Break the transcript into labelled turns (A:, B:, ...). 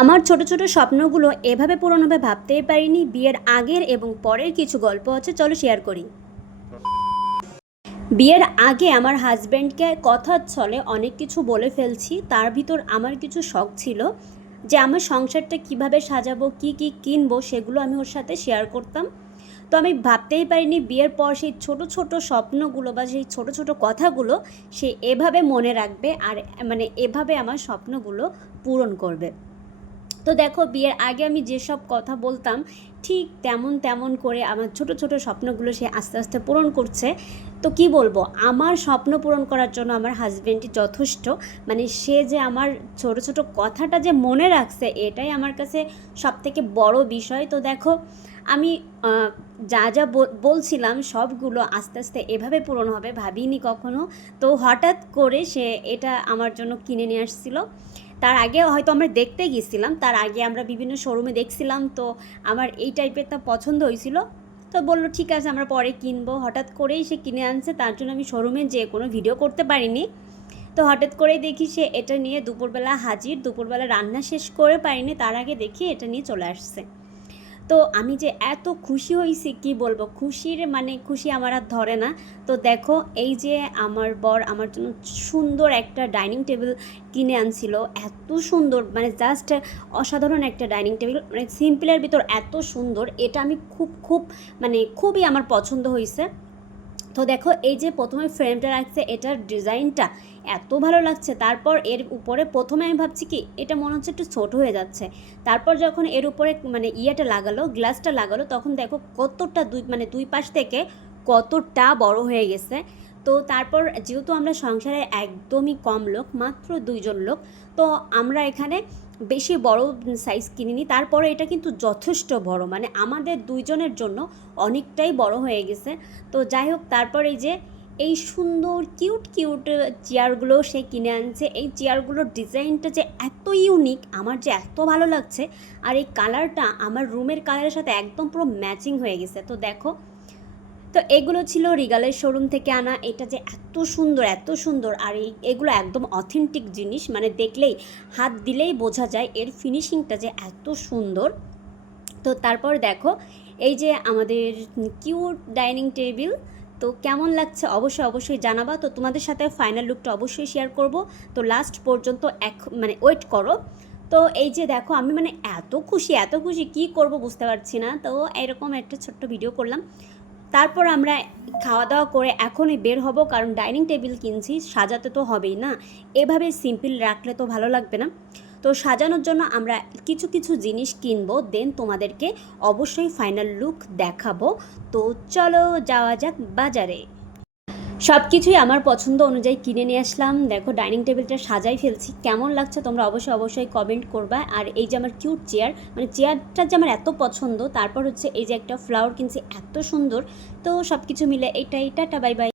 A: আমার ছোট ছোট স্বপ্নগুলো এভাবে পূরণ হবে ভাবতেই পারিনি। বিয়ের আগের এবং পরের কিছু গল্প আছে, চলো শেয়ার করি। বিয়ের আগে আমার হাজব্যান্ডকে কথার ছলে অনেক কিছু বলে ফেলছি। তার ভিতর আমার কিছু শখ ছিল যে আমার সংসারটা কীভাবে সাজাবো, কি কি কিনবো, সেগুলো আমি ওর সাথে শেয়ার করতাম। তো আমি ভাবতেই পারিনি বিয়ের পর সেই ছোট ছোট স্বপ্নগুলো বা সেই ছোট ছোট কথাগুলো সে এভাবে মনে রাখবে আর মানে এভাবে আমার স্বপ্নগুলো পূরণ করবে। তো দেখো, বিয়ের আগে আমি যেসব কথা বলতাম, ঠিক তেমন তেমন করে আমার ছোট ছোট স্বপ্নগুলো সে আস্তে আস্তে পূরণ করছে। তো কি বলব, আমার স্বপ্ন পূরণ করার জন্য আমার হাজব্যান্ডই যথেষ্ট। মানে সে যে আমার ছোট ছোট কথাটা যে মনে রাখছে, এটাই আমার কাছে সব থেকে বড় বিষয়। তো দেখো, আমি যা যা বলছিলাম সবগুলো আস্তে আস্তে এভাবে পূরণ হবে ভাবিনি কখনো। তো হঠাৎ করে সে এটা আমার জন্য কিনে নিয়ে আসছিল। তার আগে হয়তো আমরা দেখতে গিয়েছিলাম, তার আগে আমরা বিভিন্ন শোরুমে দেখছিলাম, তো আমার এই টাইপের তা পছন্দ হয়েছিল। তো বলল, ঠিক আছে, আমরা পরে কিনবো। হঠাৎ করেই সে কিনে আনছে, তার জন্য আমি শোরুমে যে কোনো ভিডিও করতে পারিনি। তো হঠাৎ করেই দেখি সে এটা নিয়ে দুপুরবেলা হাজির, দুপুরবেলা রান্না শেষ করে পারিনি, তার আগে দেখি এটা নিয়ে চলে আসছে। তো আমি যে এত খুশি হয়েছি, কি বলব? খুশির মানে খুশি আমার আর ধরে না। তো দেখো, এই যে আমার বর আমার জন্য সুন্দর একটা ডাইনিং টেবিল কিনে আনছিল। এত সুন্দর মানে জাস্ট অসাধারণ একটা ডাইনিং টেবিল। মানে সিম্পলের ভিতর এত সুন্দর, এটা আমি খুব খুব মানে খুবই আমার পছন্দ হয়েছে। তো দেখো, এই যে প্রথমে ফ্রেমটা রাখছে, এটার ডিজাইনটা এত ভালো লাগছে। তারপর এর উপরে প্রথমে আমি ভাবছি কি, এটা মনে হচ্ছে একটু ছোট হয়ে যাচ্ছে। তারপর যখন এর উপরে মানে ইয়েটা লাগালো গ্লাসটা লাগালো, তখন দেখো কতটা দুই মানে দুই পাশ থেকে কতটা বড় হয়ে গেছে। তো তারপর যেহেতু আমরা সংসারে একদমই কম লোক, মাত্র দুইজন লোক, তো আমরা এখানে বেশি বড় সাইজ কিনিনি। তারপরে এটা কিন্তু যথেষ্ট বড় মানে আমাদের দুইজনের জন্য অনেকটাই বড় হয়ে গেছে। তো যাই হোক, তারপর এই যে এই সুন্দর কিউট কিউট চেয়ারগুলো সে কিনে আনছে। এই চেয়ারগুলোর ডিজাইনটা যে এত ইউনিক আমার যে এত ভালো লাগছে। আর এই কালারটা আমার রুমের কালারের সাথে একদম পুরো ম্যাচিং হয়ে গেছে। তো দেখো তো এগুলো ছিল রিগালের শোরুম থেকে আনা। এটা যে এত সুন্দর এত সুন্দর। আর এই, এগুলো একদম অথেন্টিক জিনিস। মানে দেখলেই, হাত দিলেই বোঝা যায় এর ফিনিশিংটা যে এত সুন্দর। তো তারপর দেখো, এই যে আমাদের কিউট ডাইনিং টেবিল তো কেমন লাগছে অবশ্যই অবশ্যই জানাবা। তো তোমাদের সাথে ফাইনাল লুকটা অবশ্যই শেয়ার করব। তো লাস্ট পর্যন্ত এক মানে ওয়েট করো। তো এই যে দেখো, আমি মানে এত খুশি এত খুশি কি করব বুঝতে পারছি না। তো এরকম একটা ছোট্ট ভিডিও করলাম। তারপর আমরা খাওয়া দাওয়া করে এখনই বের হব, কারণ ডাইনিং টেবিল কিনছি, সাজাতে তো হবেই না। এভাবে সিম্পল রাখলে তো ভালো লাগবে না। তো সাজানোর জন্য আমরা কিছু কিছু জিনিস কিনবো, দেন তোমাদেরকে অবশ্যই ফাইনাল লুক দেখাবো। তো চলো যাওয়া যাক বাজারে। সব কিছুই আমার পছন্দ অনুযায়ী কিনে নিয়ে আসলাম। দেখো, ডাইনিং টেবিলটা সাজাই ফেলছি। কেমন লাগছে তোমরা অবশ্যই অবশ্যই কমেন্ট করবা। আর এই যে আমার কিউট চেয়ার মানে চেয়ারটা যে আমার এত পছন্দ, তারপর হচ্ছে এই যে একটা ফ্লাওয়ার কিনছি, এত সুন্দর। তো সব কিছু মিলে এইটা টাটা বাই বাই